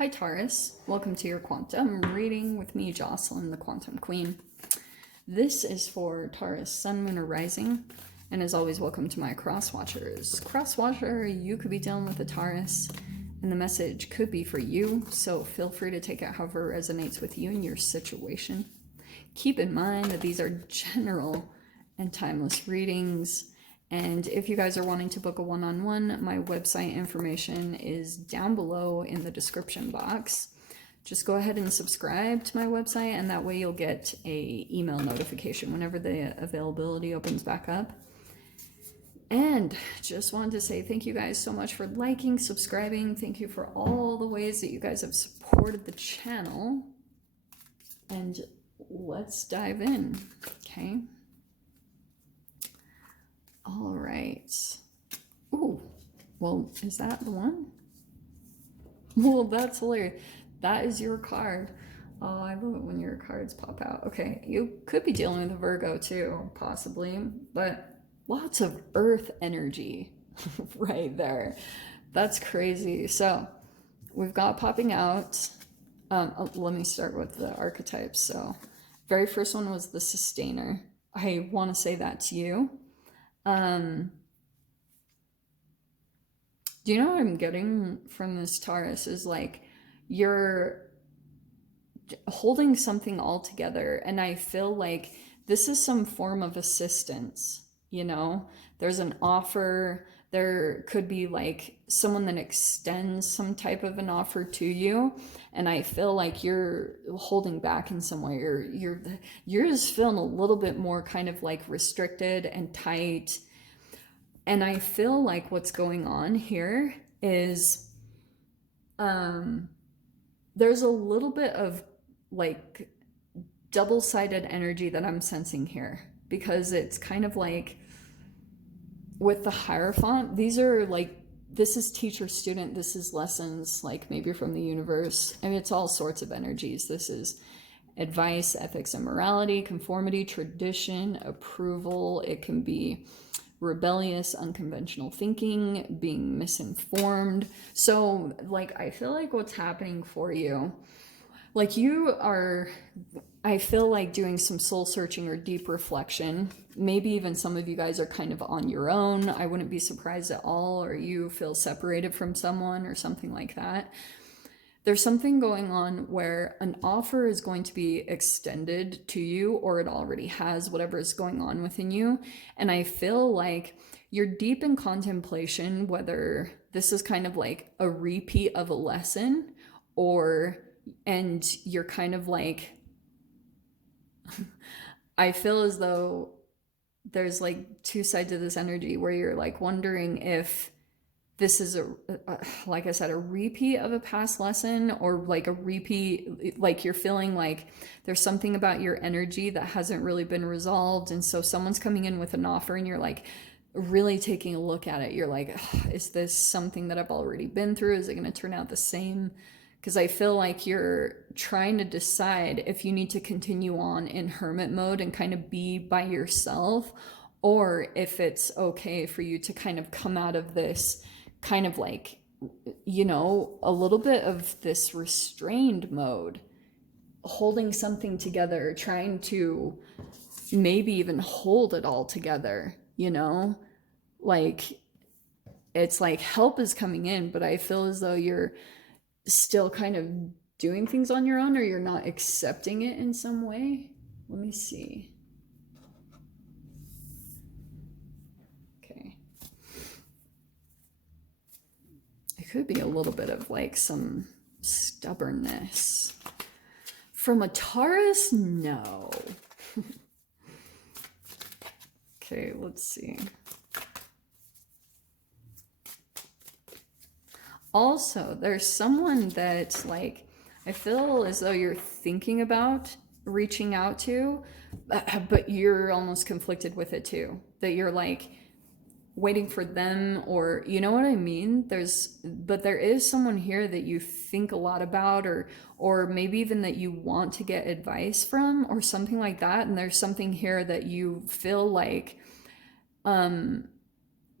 Hi Taurus, welcome to your quantum reading with me, Jocelyn, the Quantum Queen. This is for Taurus, Sun, Moon, or Rising, and as always, welcome to my cross watchers. Cross watcher, you could be dealing with a Taurus, and the message could be for you, so feel free to take it however resonates with you and your situation. Keep in mind that these are general and timeless readings. And if you guys are wanting to book a one-on-one, my website information is down below in the description box. Just go ahead and subscribe to my website, and that way you'll get a email notification whenever the availability opens back up. And just wanted to say thank you guys so much for liking, subscribing. Thank you for all the ways that you guys have supported the channel. And let's dive in, okay? All right. Ooh, well, is that the one? Well, that's hilarious. That is your card. Oh, I love it when your cards pop out. Okay, you could be dealing with a Virgo too, possibly, but lots of earth energy right there. That's crazy. So we've got popping out. Let me start with the archetypes. So very first one was the sustainer. I want to say that to you. Do you know what I'm getting from this Taurus is like you're holding something all together, and I feel like this is some form of assistance, you know? There's an offer, there could be like someone that extends some type of an offer to you, and I feel like you're holding back in some way. You're just feeling a little bit more kind of like restricted and tight. And I feel like what's going on here is there's a little bit of like double-sided energy that I'm sensing here, because it's kind of like with the Hierophant, these are like, this is teacher student, this is lessons, like maybe from the universe. I mean, it's all sorts of energies. This is advice, ethics and morality, conformity, tradition, approval. It can be rebellious, unconventional thinking, being misinformed. So like, I feel like what's happening for you, like you are, I feel like doing some soul searching or deep reflection. Maybe even some of you guys are kind of on your own. I wouldn't be surprised at all, or you feel separated from someone or something like that. There's something going on where an offer is going to be extended to you, or it already has, whatever is going on within you. And I feel like you're deep in contemplation, whether this is kind of like a repeat of a lesson, and you're kind of like, I feel as though there's like two sides of this energy where you're like wondering if this is like I said, a repeat of a past lesson, or like a repeat, like you're feeling like there's something about your energy that hasn't really been resolved. And so someone's coming in with an offer and you're like really taking a look at it. You're like, is this something that I've already been through? Is it going to turn out the same? Because I feel like you're trying to decide if you need to continue on in hermit mode and kind of be by yourself, or if it's okay for you to kind of come out of this kind of like, you know, a little bit of this restrained mode, holding something together, trying to maybe even hold it all together, you know? Like, it's like help is coming in, but I feel as though you're still kind of doing things on your own, or you're not accepting it in some way. Let me see. Okay. It could be a little bit of like some stubbornness. From a Taurus, no. Okay, let's see. Also, there's someone that like, I feel as though you're thinking about reaching out to, but you're almost conflicted with it too. That you're like waiting for them, or you know what I mean? But there is someone here that you think a lot about, or maybe even that you want to get advice from, or something like that. And there's something here that you feel like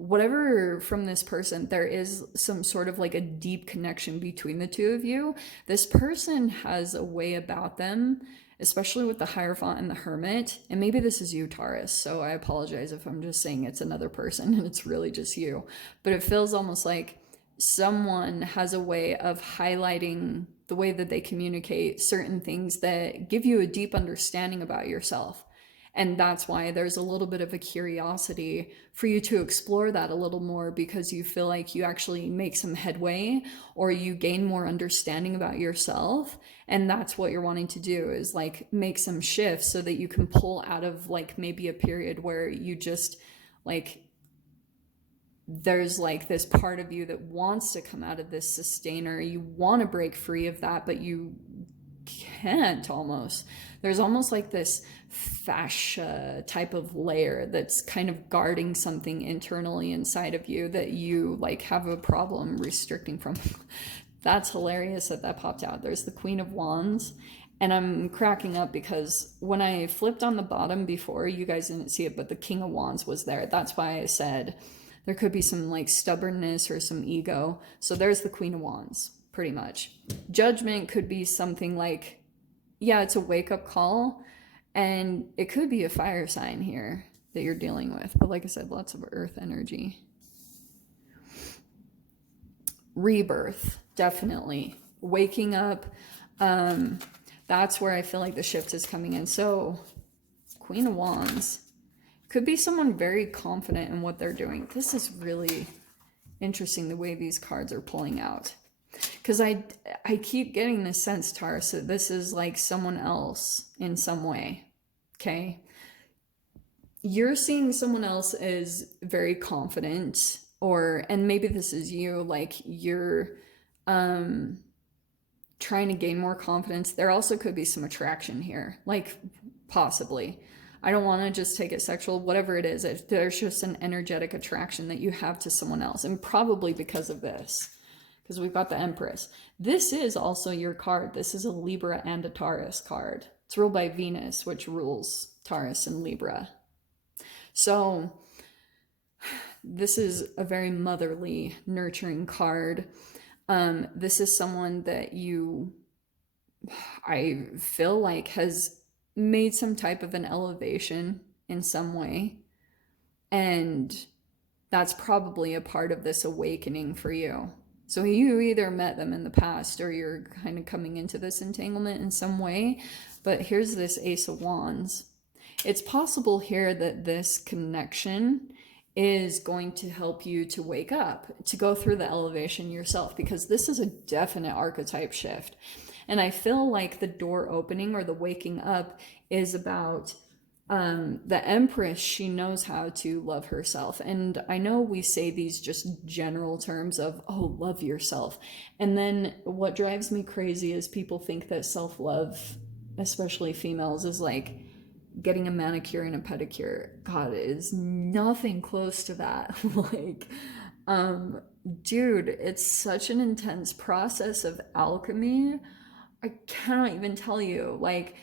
whatever from this person, there is some sort of like a deep connection between the two of you. This person has a way about them, especially with the Hierophant and the Hermit. And maybe this is you, Taurus. So I apologize if I'm just saying it's another person and it's really just you. But it feels almost like someone has a way of highlighting the way that they communicate certain things that give you a deep understanding about yourself. And that's why there's a little bit of a curiosity for you to explore that a little more, because you feel like you actually make some headway or you gain more understanding about yourself. And that's what you're wanting to do, is like make some shifts so that you can pull out of like maybe a period where you just like, there's like this part of you that wants to come out of this sustainer. You want to break free of that, but you can't almost. There's almost like this fascia type of layer that's kind of guarding something internally inside of you that you like have a problem restricting from. That's hilarious that that popped out. There's the Queen of Wands. And I'm cracking up because when I flipped on the bottom before, you guys didn't see it, but the King of Wands was there. That's why I said there could be some like stubbornness or some ego. So there's the Queen of Wands, pretty much. Judgment could be something like, yeah, it's a wake-up call. And it could be a fire sign here that you're dealing with. But like I said, lots of earth energy. Rebirth, definitely. Waking up. That's where I feel like the shift is coming in. So, Queen of Wands. Could be someone very confident in what they're doing. This is really interesting the way these cards are pulling out. Because I keep getting this sense, Taurus, that this is like someone else in some way, okay? You're seeing someone else as very confident, and maybe this is you, like you're trying to gain more confidence. There also could be some attraction here, like possibly. I don't want to just take it sexual, whatever it is. There's just an energetic attraction that you have to someone else, and probably because of this. Because we've got the Empress. This is also your card. This is a Libra and a Taurus card. It's ruled by Venus, which rules Taurus and Libra. So this is a very motherly, nurturing card. This is someone that I feel like has made some type of an elevation in some way. And that's probably a part of this awakening for you. So you either met them in the past or you're kind of coming into this entanglement in some way. But here's this Ace of Wands. It's possible here that this connection is going to help you to wake up, to go through the elevation yourself, because this is a definite archetype shift. And I feel like the door opening or the waking up is about the Empress. She knows how to love herself. And I know we say these just general terms of, oh, love yourself. And then what drives me crazy is people think that self-love, especially females, is like getting a manicure and a pedicure. God, it is nothing close to that. Like, dude, it's such an intense process of alchemy. I cannot even tell you. Like,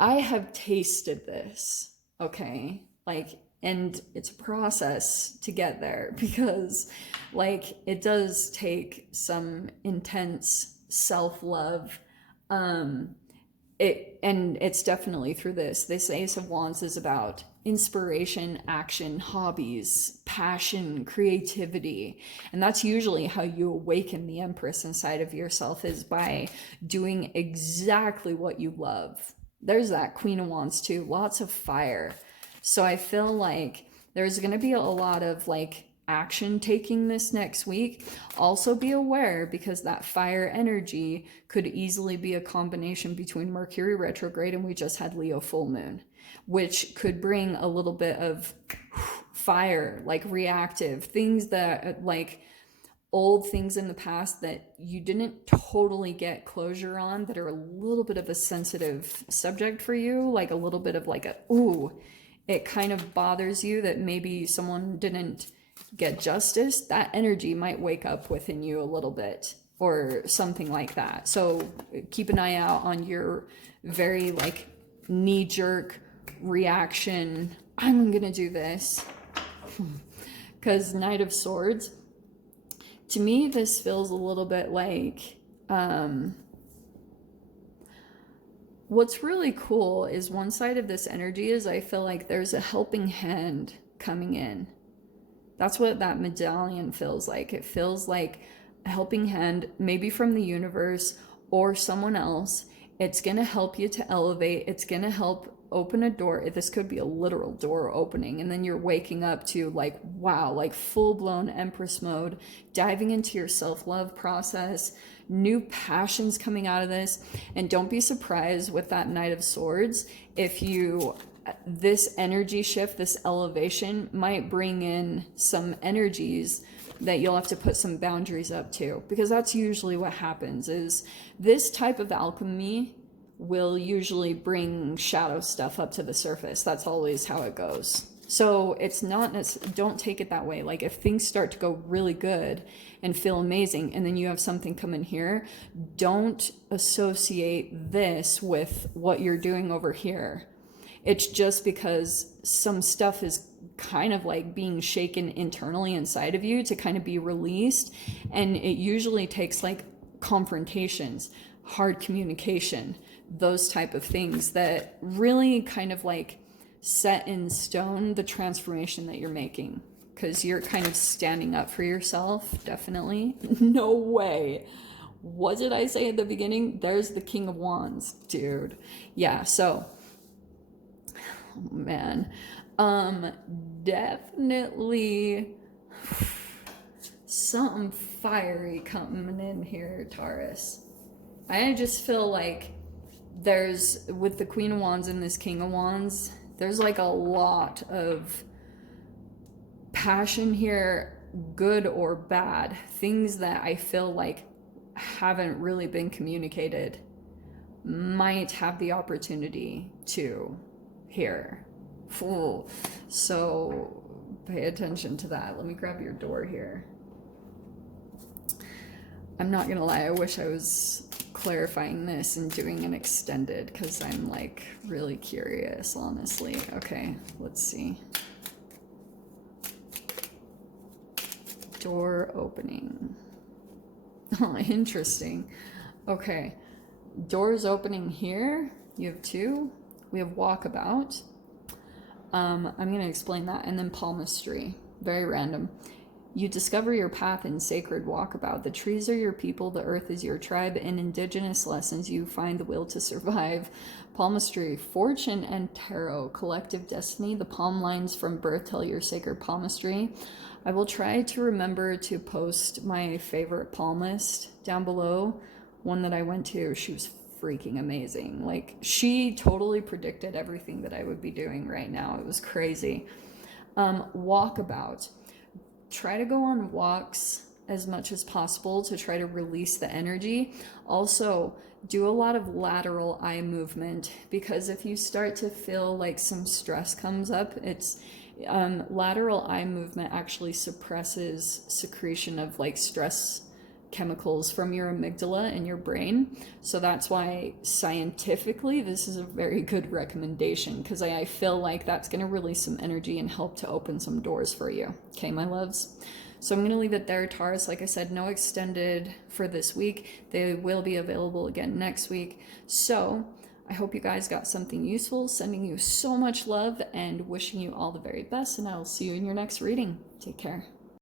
I have tasted this, okay? Like, and it's a process to get there, because like it does take some intense self-love. It's definitely through this. This Ace of Wands is about inspiration, action, hobbies, passion, creativity. And that's usually how you awaken the Empress inside of yourself, is by doing exactly what you love. There's that Queen of Wands too, lots of fire. So I feel like there's going to be a lot of like action taking this next week. Also be aware, because that fire energy could easily be a combination between Mercury retrograde and we just had Leo full moon, which could bring a little bit of fire, like reactive things that like old things in the past that you didn't totally get closure on, that are a little bit of a sensitive subject for you, like a little bit of like it kind of bothers you that maybe someone didn't get justice. That energy might wake up within you a little bit or something like that. So keep an eye out on your very like knee-jerk reaction. I'm gonna do this. because Knight of Swords, to me, this feels a little bit like, what's really cool is one side of this energy is I feel like there's a helping hand coming in. That's what that medallion feels like. It feels like a helping hand, maybe from the universe or someone else. It's going to help you to elevate. It's going to help open a door. This could be a literal door opening, and then you're waking up to like, wow, like full-blown Empress mode, diving into your self-love process, new passions coming out of this. And don't be surprised with that Knight of Swords if this energy shift, this elevation might bring in some energies that you'll have to put some boundaries up to, because that's usually what happens. Is this type of alchemy will usually bring shadow stuff up to the surface. That's always how it goes. So it's not, don't take it that way. Like if things start to go really good and feel amazing, and then you have something come in here, don't associate this with what you're doing over here. It's just because some stuff is kind of like being shaken internally inside of you to kind of be released. And it usually takes like confrontations, hard communication, those type of things that really kind of like set in stone the transformation that you're making, because you're kind of standing up for yourself. Definitely. No way. What did I say at the beginning? There's the King of Wands, dude. Yeah, so man, definitely something fiery coming in here, Taurus. I just feel like there's, with the Queen of Wands and this King of Wands, there's like a lot of passion here, good or bad, things that I feel like haven't really been communicated might have the opportunity to here. So pay attention to that. Let me grab your door here. I'm not gonna lie, I wish I was clarifying this and doing an extended, because I'm like really curious, honestly. Okay, let's see. Door opening. Oh, interesting. Okay, doors opening here. You have two. We have walkabout. I'm going to explain that. And then palmistry. Very random. You discover your path in sacred walkabout. The trees are your people. The earth is your tribe. In indigenous lessons, you find the will to survive. Palmistry. Fortune and tarot. Collective destiny. The palm lines from birth tell your sacred palmistry. I will try to remember to post my favorite palmist down below. One that I went to. She was freaking amazing. Like, she totally predicted everything that I would be doing right now. It was crazy. Walkabout. Try to go on walks as much as possible to try to release the energy. Also, do a lot of lateral eye movement, because if you start to feel like some stress comes up, it's lateral eye movement actually suppresses secretion of like stress chemicals from your amygdala in your brain. So that's why scientifically this is a very good recommendation, because I feel like that's going to release some energy and help to open some doors for you. Okay, my loves? So I'm going to leave it there, Taurus. Like I said, no extended for this week. They will be available again next week. So I hope you guys got something useful. Sending you so much love and wishing you all the very best, and I will see you in your next reading. Take care.